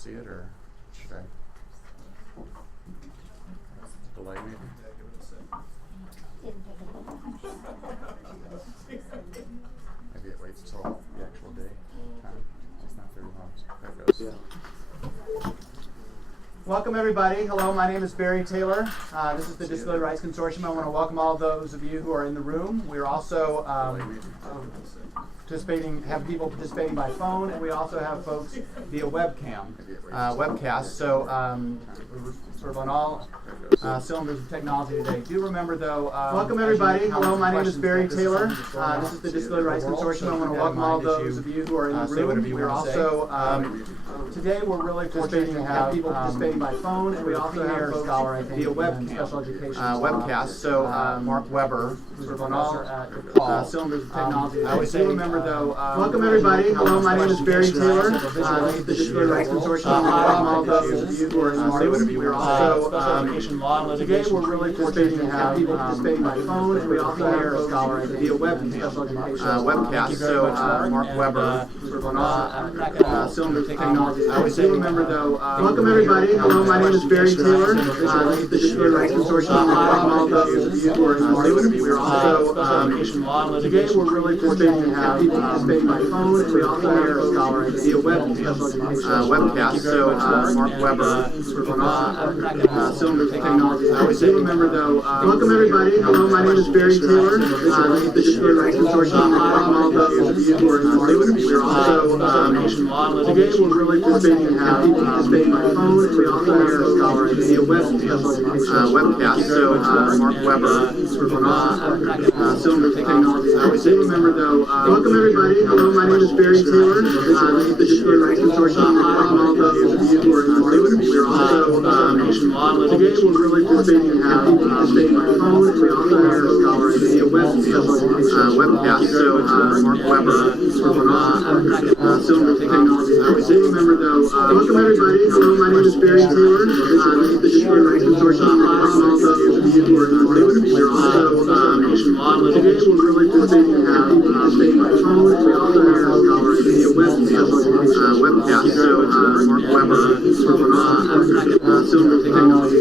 see it, or should I delay me? Maybe it waits till the actual day time. It's not very long. There it goes. Yeah. Welcome everybody. Hello, my name is Barry Taylor. This is the Disability Rights Consortium. I want to welcome all those of you who are in the room. We're also have people participating by phone, and we also have folks via webcast. So we're sort of on all cylinders of technology today. Do remember though, welcome everybody. Hello, my name is Barry Taylor. This is the Disability Rights Consortium. I want to welcome all those of you who are in the room. We're also today we're really fortunate to have people participating by phone, and we also have folks via webcast. So Mark Weber, who's sort of on all cylinders of technology today. Do remember though, welcome everybody. Hello, my name is Barry Taylor. This is the Disability Rights Consortium. I want to welcome all those of you who are in the room. We're also today we're really fortunate to have people participating by phone, and we also have folks via webcast. So Mark Weber, who's sort of on all cylinders of technology. Do remember though, welcome everybody. Hello, my name is Barry Taylor. This is the Disability Rights Consortium. I want to welcome all those of you who are in the room. We're also today we're really fortunate to have people participating by phone, and we also have via webcast. So Mark Weber, who's sort of on all cylinders of technology. Do remember though, welcome everybody. Hello, my name is Barry Taylor. This is the Disability Rights Consortium. I want to welcome all those of you who are in the room. We're also today we're really fortunate to have people participating by phone, and we also have via webcast. So Mark Weber, who's sort of on all cylinders of technology. Do remember though, welcome everybody. Hello, my name is Barry Taylor. This is the Disability Rights Consortium. I want to welcome all those of you who are in the room. We're also today we're really fortunate to have people participating by phone, and we also have via webcast. So Mark Weber, who's sort of on all cylinders of technology. Do remember though, welcome everybody. Hello, my name is Barry Taylor. This is the Disability Rights Consortium. I want to welcome all those of you who are in the room. We're also today we're really fortunate to have people participating by phone, and we also have via webcast. So Mark Weber, who's sort of on all cylinders of technology.